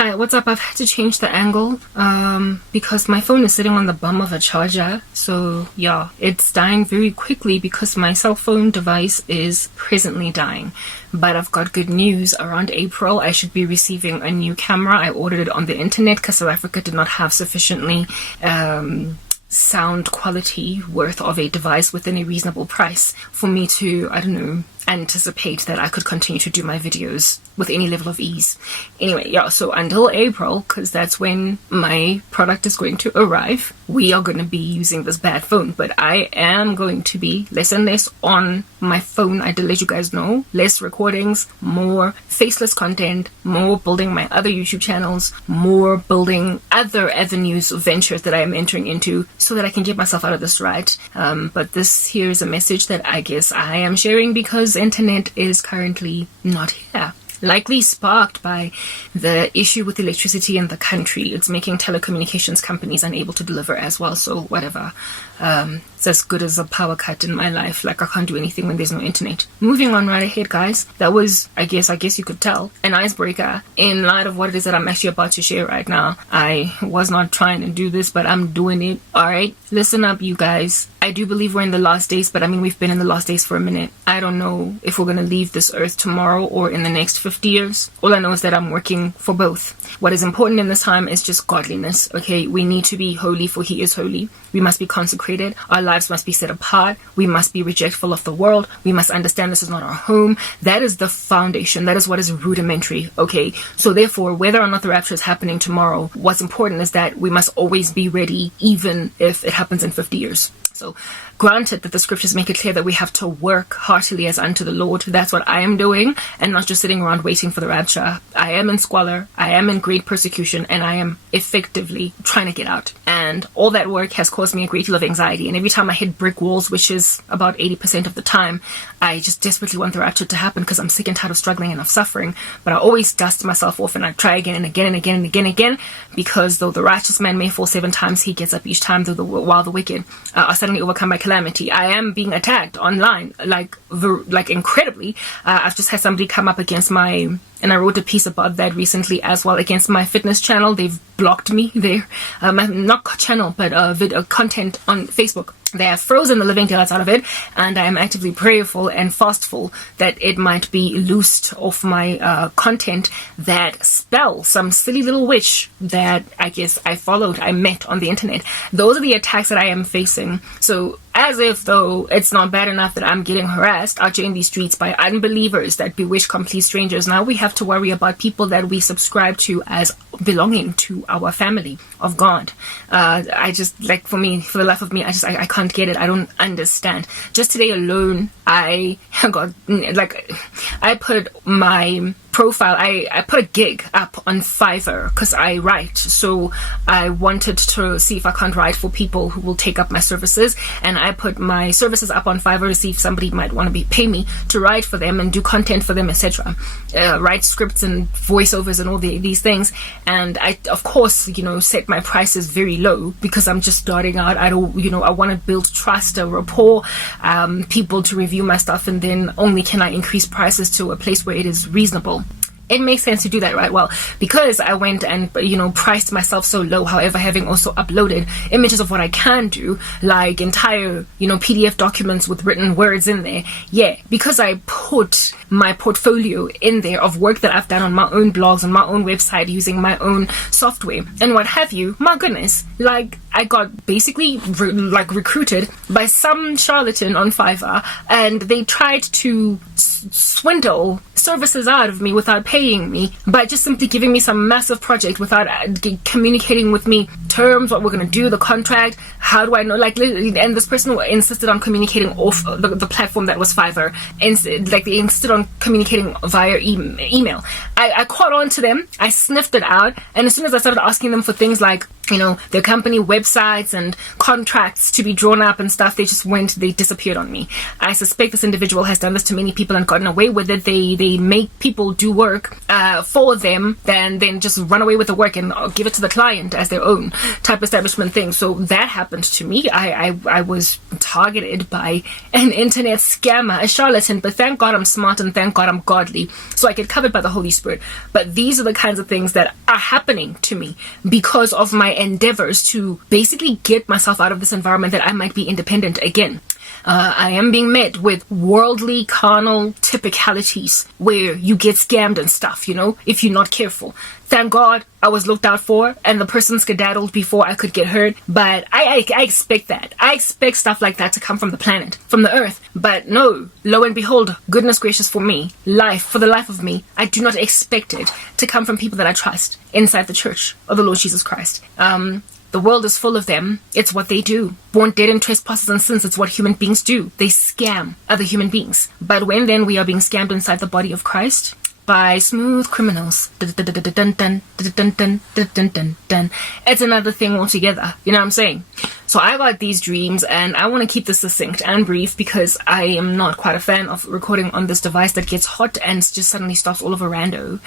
Hi, what's up? I've had to change the angle because my phone is sitting on the bum of a charger. So yeah, it's dying very quickly because my cell phone device is presently dying. But I've got good news. Around April, I should be receiving a new camera. I ordered it on the internet because South Africa did not have sufficiently sound quality worth of a device within a reasonable price for me to, I don't know, anticipate that I could continue to do my videos with any level of ease. Anyway, yeah, so until April, because that's when my product is going to arrive, we are going to be using this bad phone. But I am going to be less and less on my phone. I did let you guys know. Less recordings, more faceless content, more building my other YouTube channels, more building other avenues of ventures that I am entering into so that I can get myself out of this rut. But this here is a message that I guess I am sharing because internet is currently not here. Likely sparked by the issue with electricity in the country. It's making telecommunications companies unable to deliver as well. So whatever. It's as good as a power cut in my life. Like I can't do anything when there's no internet. Moving on right ahead, guys. That was, I guess you could tell, an icebreaker in light of what it is that I'm actually about to share right now. I was not trying to do this, but I'm doing it. Alright, listen up, you guys. I do believe we're in the last days, but I mean, we've been in the last days for a minute. I don't know if we're going to leave this earth tomorrow or in the next 50 years. All I know is that I'm working for both. What is important in this time is just godliness, okay? We need to be holy, for he is holy. We must be consecrated. Our lives must be set apart. We must be rejectful of the world. We must understand this is not our home. That is the foundation. That is what is rudimentary, okay? So therefore, whether or not the rapture is happening tomorrow, what's important is that we must always be ready, even if it happens in 50 years. So granted that the scriptures make it clear that we have to work heartily as unto the Lord. That's what I am doing, and not just sitting around waiting for the rapture. I am in squalor, I am in great persecution, and I am effectively trying to get out. And all that work has caused me a great deal of anxiety. And every time I hit brick walls, which is about 80% of the time, I just desperately want the rapture to happen because I'm sick and tired of struggling and of suffering. But I always dust myself off and I try again and again and again and again and again, because though the righteous man may fall 7 times, he gets up each time, while the wicked are suddenly overcome by calamity. I am being attacked online, like incredibly. I've just had somebody come up against and I wrote a piece about that recently as well, against my fitness channel. They've blocked me there. Not channel, but video content on Facebook. They have frozen the living daylights out of it, and I am actively prayerful and fastful that it might be loosed off my content that spell some silly little witch that I guess I met on the internet. Those are the attacks that I am facing. So as if though it's not bad enough that I'm getting harassed out here in these streets by unbelievers that bewitch complete strangers, now we have to worry about people that we subscribe to as belonging to our family of God. I just, for the life of me, I can't get it. I don't understand. Just today alone, I put my profile, I put a gig up on Fiverr because I write, so I wanted to see if I can't write for people who will take up my services, and I put my services up on Fiverr to see if somebody might want to pay me to write for them and do content for them, etc. Write scripts and voiceovers and all these things. And I, of course, set my prices very low because I'm just starting out. I want to build trust, a rapport, people to review my stuff, and then only can I increase prices to a place where it is reasonable. It makes sense to do that, right? Well, because I went and, priced myself so low, however, having also uploaded images of what I can do, like entire, PDF documents with written words in there. Yeah, because I put my portfolio in there of work that I've done on my own blogs, on my own website, using my own software and what have you. My goodness, I got basically recruited by some charlatan on Fiverr, and they tried to swindle services out of me without paying me by just simply giving me some massive project without communicating with me terms, what we're going to do, the contract, how do I know, and this person insisted on communicating off the platform that was Fiverr, and they insisted on communicating via email. I caught on to them, I sniffed it out, and as soon as I started asking them for things like their company websites and contracts to be drawn up and stuff. They disappeared on me. I suspect this individual has done this to many people and gotten away with it. They make people do work for them, then just run away with the work and give it to the client as their own type establishment thing. So that happened to me. I was targeted by an internet scammer, a charlatan, but thank God I'm smart and thank God I'm godly, so I get covered by the Holy Spirit. But these are the kinds of things that are happening to me because of my endeavors to basically get myself out of this environment that I might be independent again. I am being met with worldly, carnal typicalities where you get scammed and stuff, if you're not careful. Thank God I was looked out for and the person skedaddled before I could get hurt. But I expect that. I expect stuff like that to come from the planet, from the earth. But no, lo and behold, goodness gracious for me, for the life of me, I do not expect it to come from people that I trust inside the church of the Lord Jesus Christ. The world is full of them. It's what they do. Born dead in trespasses and sins. It's what human beings do. They scam other human beings. But when then we are being scammed inside the body of Christ by smooth criminals, it's another thing altogether. You know what I'm saying? So I got these dreams, and I want to keep this succinct and brief because I am not quite a fan of recording on this device that gets hot and just suddenly stops all over rando.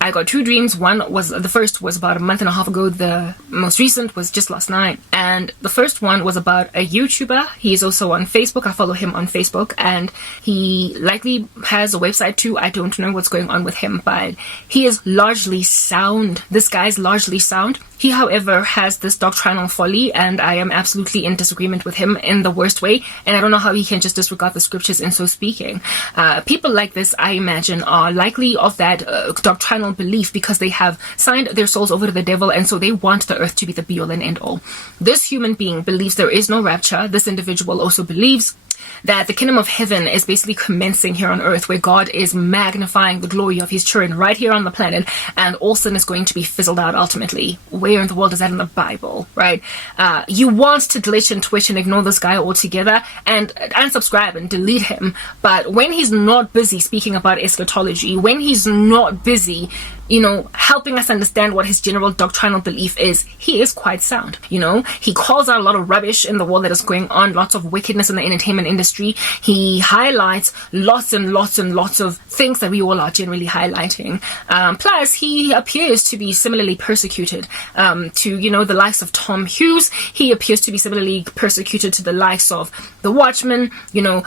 I got 2 dreams. The first was about a month and a half ago. The most recent was just last night. And the first one was about a YouTuber. He is also on Facebook. I follow him on Facebook, and he likely has a website too. I don't know what's going on with him, but he is largely sound. This guy's largely sound. He, however, has this doctrinal folly, and I am absolutely in disagreement with him in the worst way, and I don't know how he can just disregard the scriptures in so speaking. People like this, I imagine, are likely of that doctrinal belief because they have signed their souls over to the devil, and so they want the earth to be the be-all and end-all. This human being believes there is no rapture. This individual also believes that the kingdom of heaven is basically commencing here on earth, where God is magnifying the glory of his children right here on the planet, and all sin is going to be fizzled out ultimately. Where in the world is that in the Bible, right? You want to glitch and twitch and ignore this guy altogether and unsubscribe and delete him, but when he's not busy speaking about eschatology, when he's not busy helping us understand what his general doctrinal belief is, he is quite sound. He calls out a lot of rubbish in the world that is going on, lots of wickedness in the entertainment industry. He highlights lots and lots and lots of things that we all are generally highlighting. Plus, he appears to be similarly persecuted to, the likes of Tom Hughes. He appears to be similarly persecuted to the likes of The Watchmen.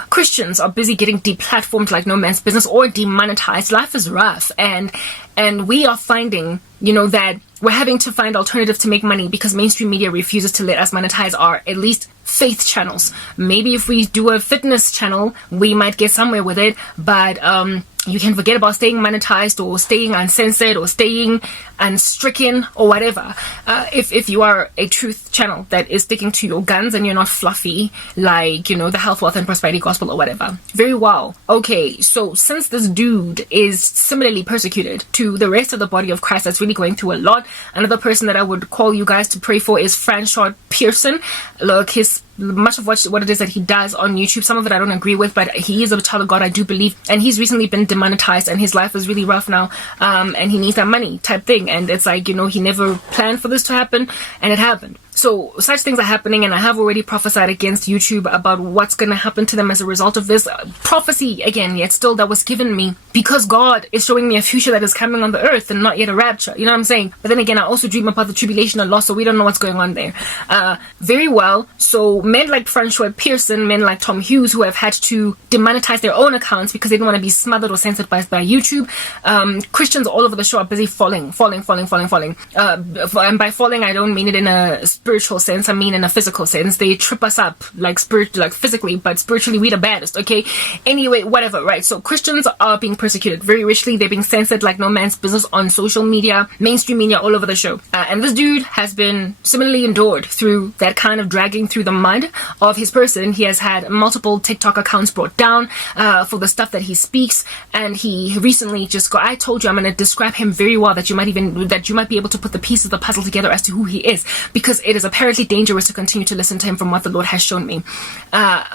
Christians are busy getting deplatformed like no man's business or demonetized. Life is rough, and we are finding, that we're having to find alternatives to make money because mainstream media refuses to let us monetize our, at least, faith channels. Maybe if we do a fitness channel, we might get somewhere with it, but you can forget about staying monetized or staying uncensored or staying unstricken or whatever. If you are a truth channel that is sticking to your guns and you're not fluffy like, the health, wealth, and prosperity gospel or whatever. Very well. Okay, so since this dude is similarly persecuted to the rest of the body of Christ that's really going through a lot, another person that I would call you guys to pray for is Franchot Pearson. Look, much of what it is that he does on YouTube, some of it I don't agree with, but he is a child of God, I do believe, and he's recently been demonetized and his life is really rough now, and he needs that money type thing, and it's like, he never planned for this to happen, and it happened. So such things are happening, and I have already prophesied against YouTube about what's going to happen to them as a result of this. Prophecy, again, yet still that was given me because God is showing me a future that is coming on the earth and not yet a rapture. You know what I'm saying? But then again, I also dream about the tribulation and loss, so we don't know what's going on there. Very well. So men like Francois Pearson, men like Tom Hughes, who have had to demonetize their own accounts because they don't want to be smothered or censored by YouTube. Christians all over the show are busy falling. And by falling, I don't mean it in a spiritual sense, I mean in a physical sense. They trip us up like physically, but spiritually we the baddest, okay? Anyway, whatever, right? So Christians are being persecuted very richly. They're being censored like no man's business on social media, mainstream media, all over the show. And this dude has been similarly endured through that kind of dragging through the mud of his person. He has had multiple TikTok accounts brought down for the stuff that he speaks, and he recently I told you I'm going to describe him very well, that you might be able to put the pieces of the puzzle together as to who he is, because it is is apparently dangerous to continue to listen to him from what the Lord has shown me.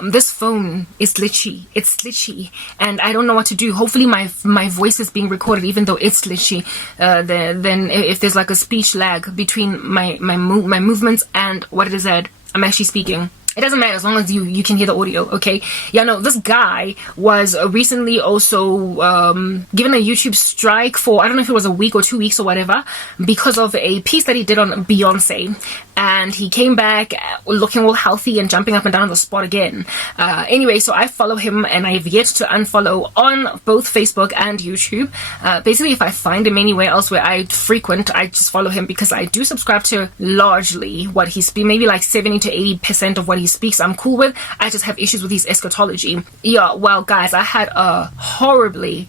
This phone is glitchy. It's glitchy, and I don't know what to do. Hopefully my voice is being recorded, even though it's glitchy. Then if there's like a speech lag between my movements and what it is that I'm actually speaking, it doesn't matter as long as you can hear the audio, okay? Yeah, no, this guy was recently also given a YouTube strike for, I don't know if it was a week or 2 weeks or whatever, because of a piece that he did on Beyonce. And he came back looking all healthy and jumping up and down on the spot again. Anyway, so I follow him, and I've yet to unfollow on both Facebook and YouTube. Basically, if I find him anywhere else where I frequent, I just follow him because I do subscribe to largely what he speaks, maybe like 70 to 80% of what he speaks I'm cool with. I just have issues with his eschatology. Yeah, well, guys, I had a horribly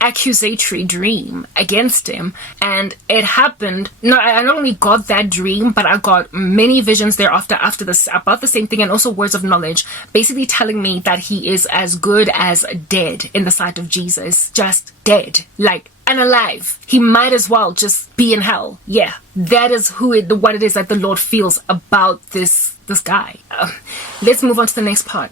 accusatory dream against him, and it happened. No, I not only got that dream, but I got many visions thereafter after this about the same thing, and also words of knowledge, basically telling me that he is as good as dead in the sight of Jesus. Just dead, like, and alive. He might as well just be in hell. Yeah, that is what it is that the Lord feels about this guy. Let's move on to the next part.